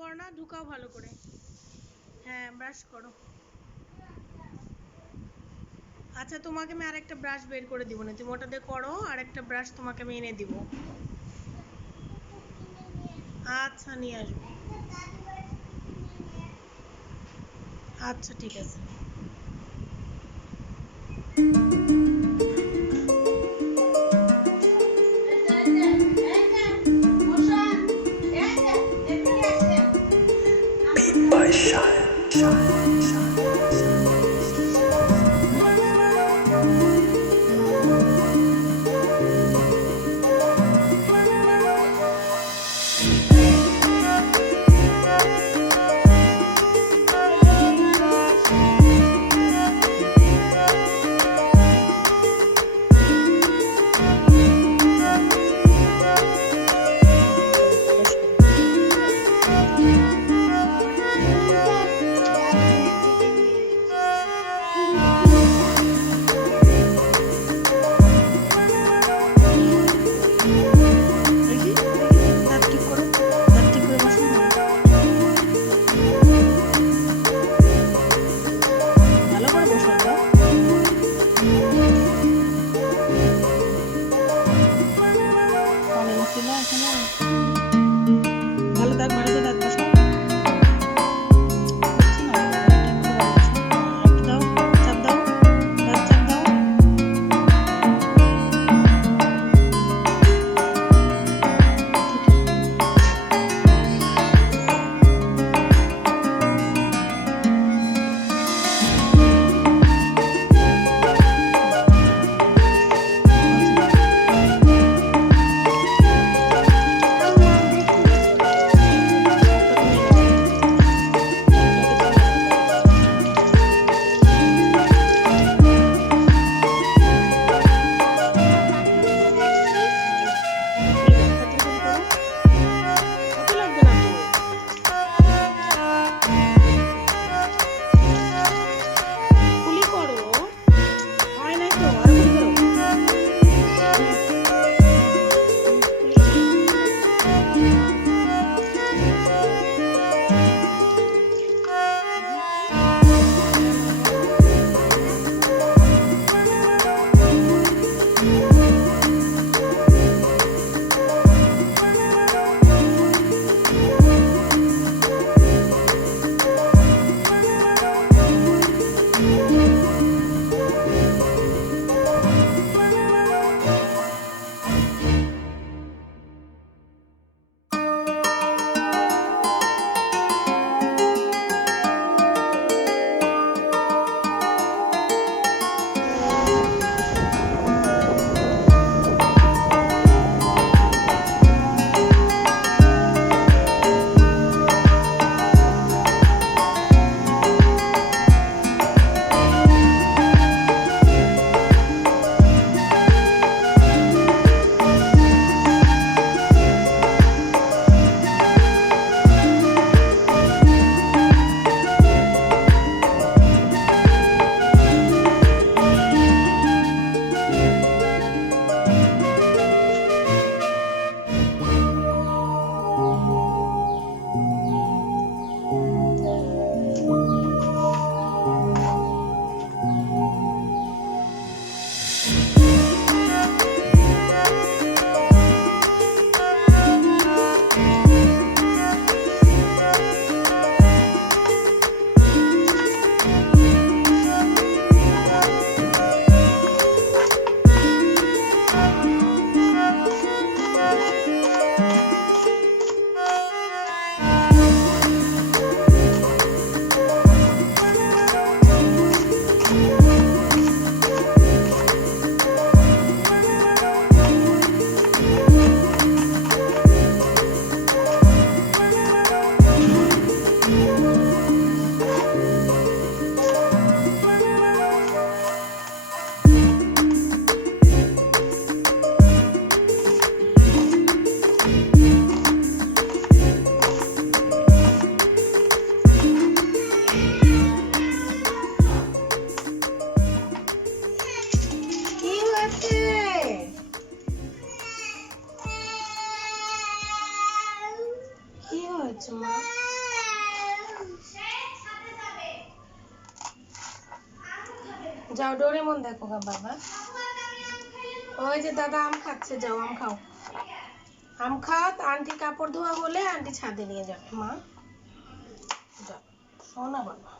করো না, ঢুকাও ভালো করে। হ্যাঁ, ব্রাশ করো। আচ্ছা, তোমাকে আমি আরেকটা ব্রাশ বের করে দিব না, তুমি ওটা দিয়ে করো, আরেকটা ব্রাশ তোমাকে আমি এনে দিব। আচ্ছা, নিয়ে আসবো। আচ্ছা, ঠিক আছে। দেখি দেখি, দাঁত ঠিক করো, দাঁত ঠিক করে বসো না। ভালো করে বসো তো। পানি ছিল এখানে। ভালো দাঁত, ভালো করে দাঁত বসো। একটু দাও, চাপ দাও, দাঁত চাপ দাও। কত লাগবে না তো। কুলি করো, হয় নাই তো, আরো কুলি করো। কুলি যাও ডোরেমন দেখো গা বাবা। ওই যে দাদা আম খাচ্ছে, যাও আম খাও। আম খাও, আন্টি কাপড় ধোয়া হলে আন্টি ছাদে নিয়ে যাবে মা। যাও শোনা বাবা।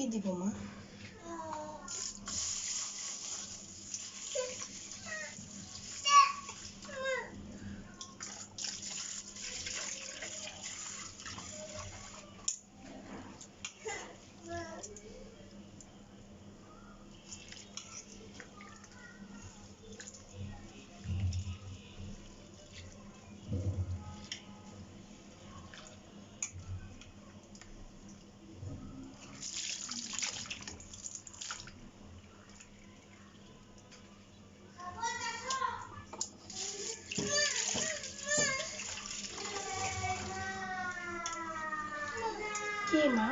এই দিব মা। কি মা?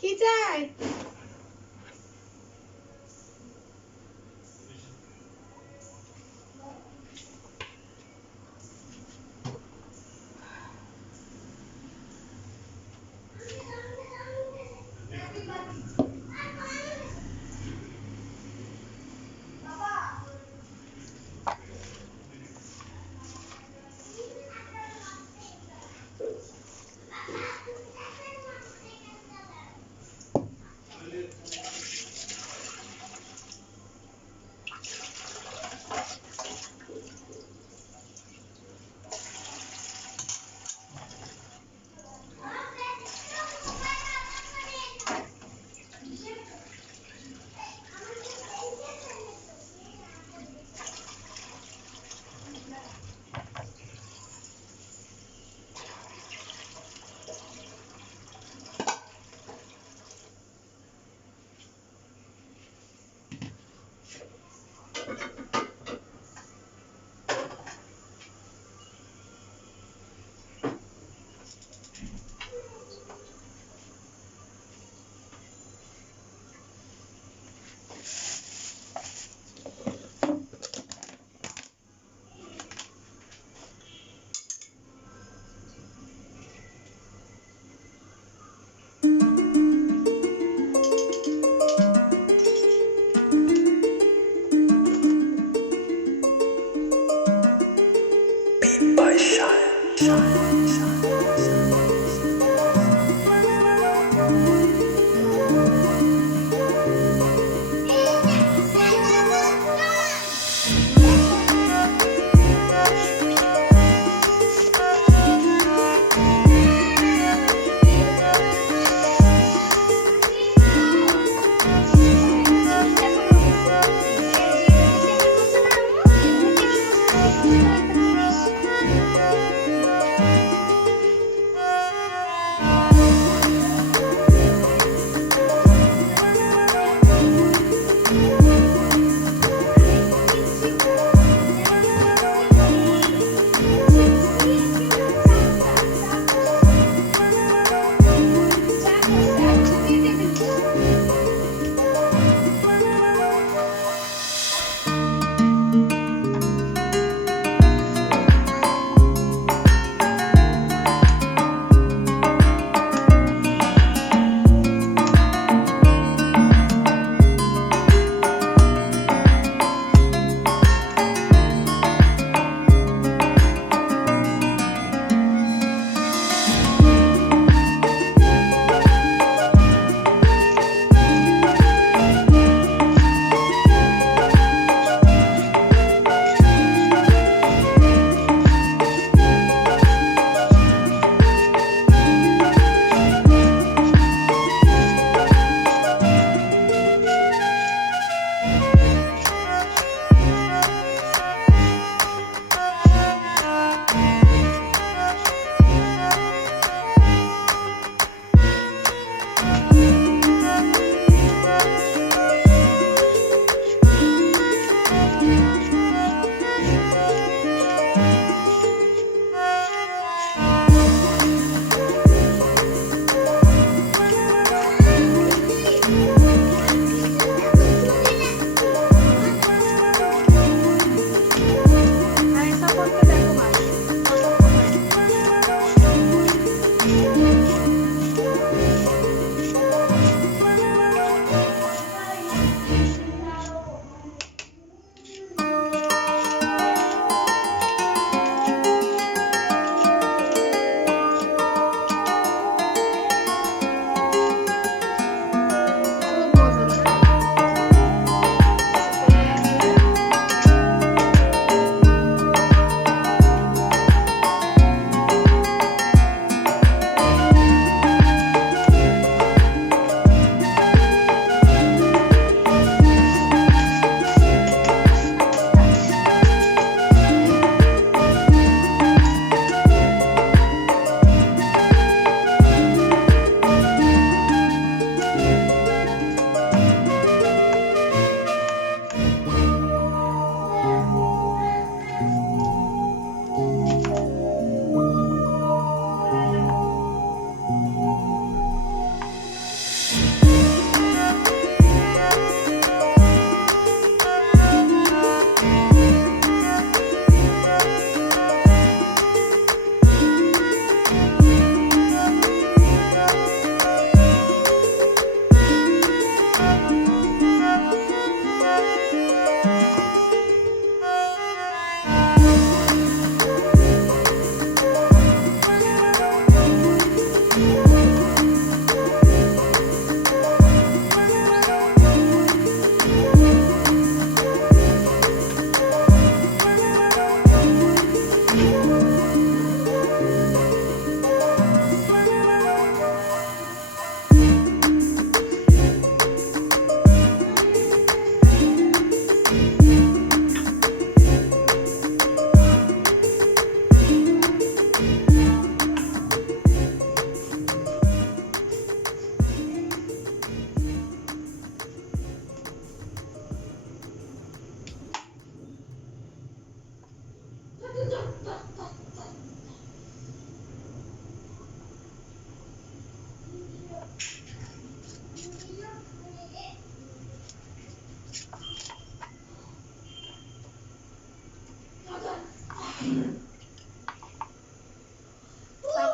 কি চাই?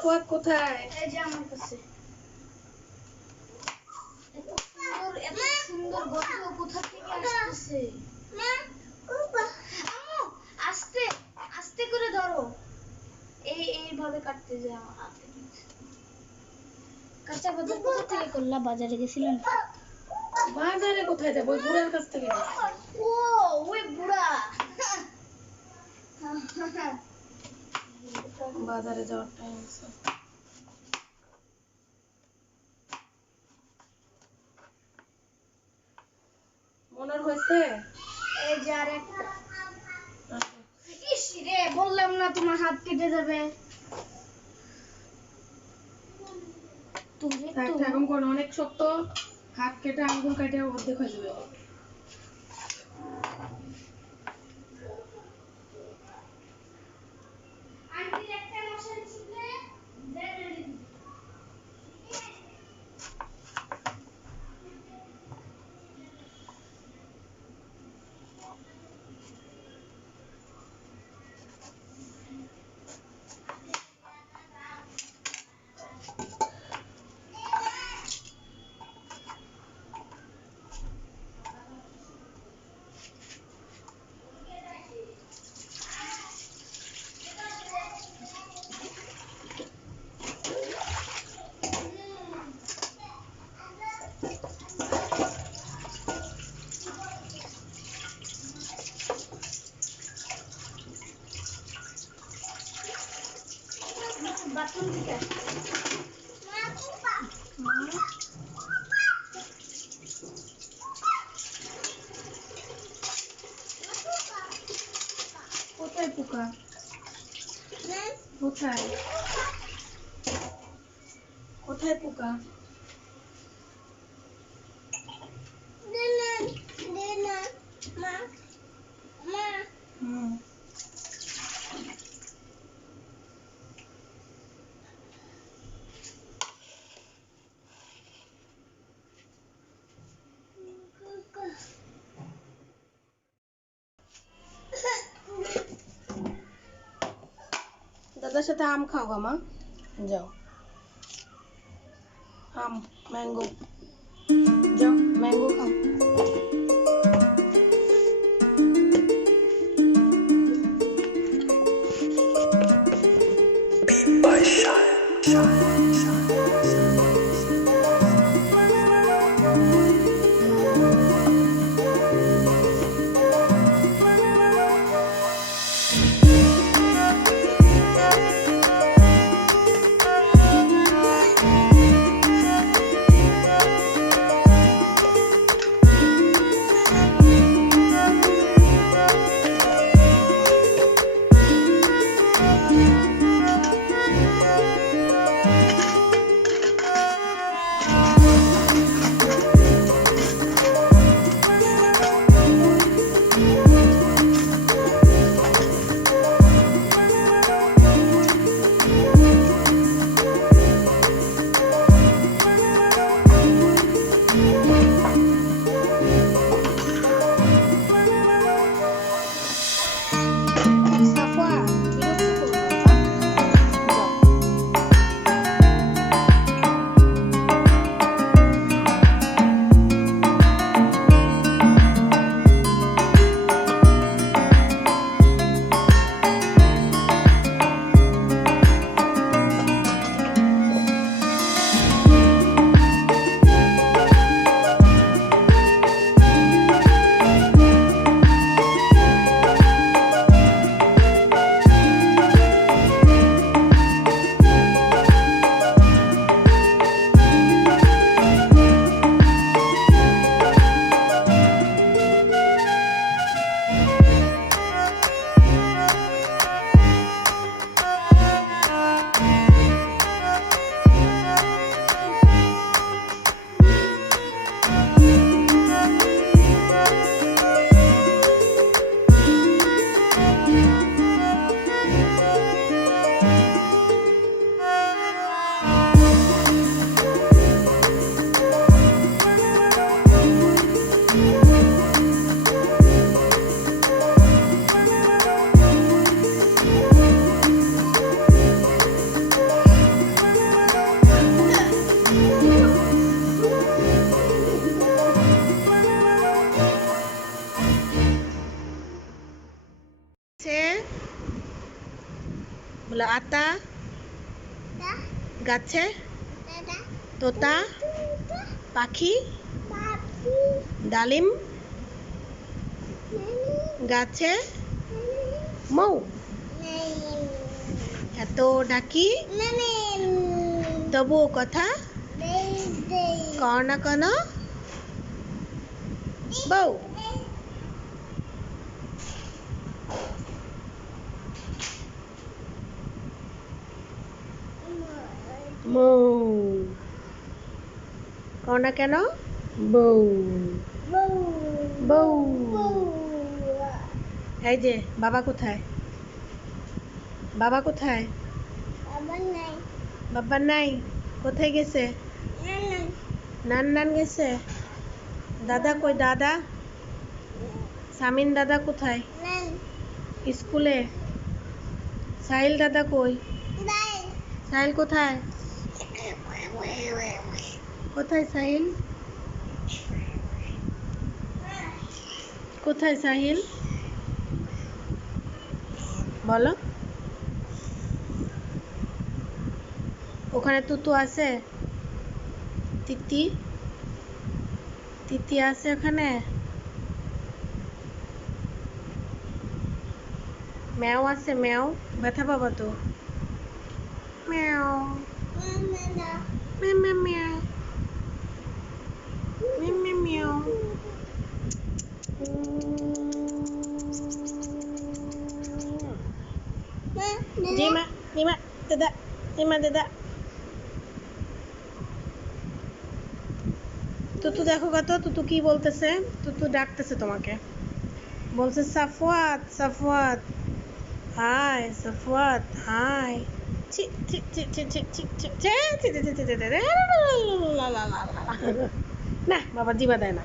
ফুয়াদ কোথায়? এই যে আমার কাছে। এত সুন্দর গন্ধ কোথা থেকে আসছে? মা আম্মু আস্তে আস্তে করে ধরো। এইভাবে কাটতে যায় আমার হাতে। কাঁচা বাজার কোথা থেকে করলা? বাজারে গেছিলেন? বাজারে কোথায় যাবো? ওই বুড়ার কাছ থেকে নিয়েছি। ও ওই বুড়া। বাজারে যাওয়ার টাইম আছে। মনের হয়েছে? এই যে আরেকটা। ইস রে, বললাম না তোমার হাত কেটে যাবে। তুমি তো এরকম কোন অনেক শক্ত, হাত কেটে আঙ্গুল কেটে অর্ধেক হয়ে যাবে। আন্টির একটা মশারি ছিললে দেন এনে দিই। বাথরুম থেকে কোথায় পোকা? কোথায়? কোথায় পোকা? দাদার সাথে আম খাও মা, যাও। আম, ম্যাঙ্গো, যাও ম্যাঙ্গো খাও। আতা গাছে তোতা পাখি ডালিম গাছে মৌ এত ডাকি তবু কথা কও না কেন বউ মৌ কও না কেন বউ বউ এই যে বাবা কোথায় বাবা কোথায় বাবা নাই কোথায় গেছে নান গেছে দাদা কই দাদা সামিন দাদা কোথায় স্কুলে সাহিল দাদা কই সাহিল কোথায় কোথায় সাহিল কোথায় সাহিল বলো ওখানে তুতু আছে তিতি তিতি আছে ওখানে ম্যাও আছে ম্যাও ব্যথা পাবা তো ম্যাও ম্যাও ম্যাও ম্যাও ম্যাও ম্যাও জিমা জিমা দাদা জিমা দাদা তুতু দেখো কত তুতু কি বলতেছে তুতু ডাকতেছে তোমাকে বলছে সাফওয়াত সাফওয়াত হাই সাফওয়াত হাই ছি ছি ছি ছি ছি ছি ছি ছি ছি ছি ছি ছি ছি ছি না বাবা জিমা দেয় না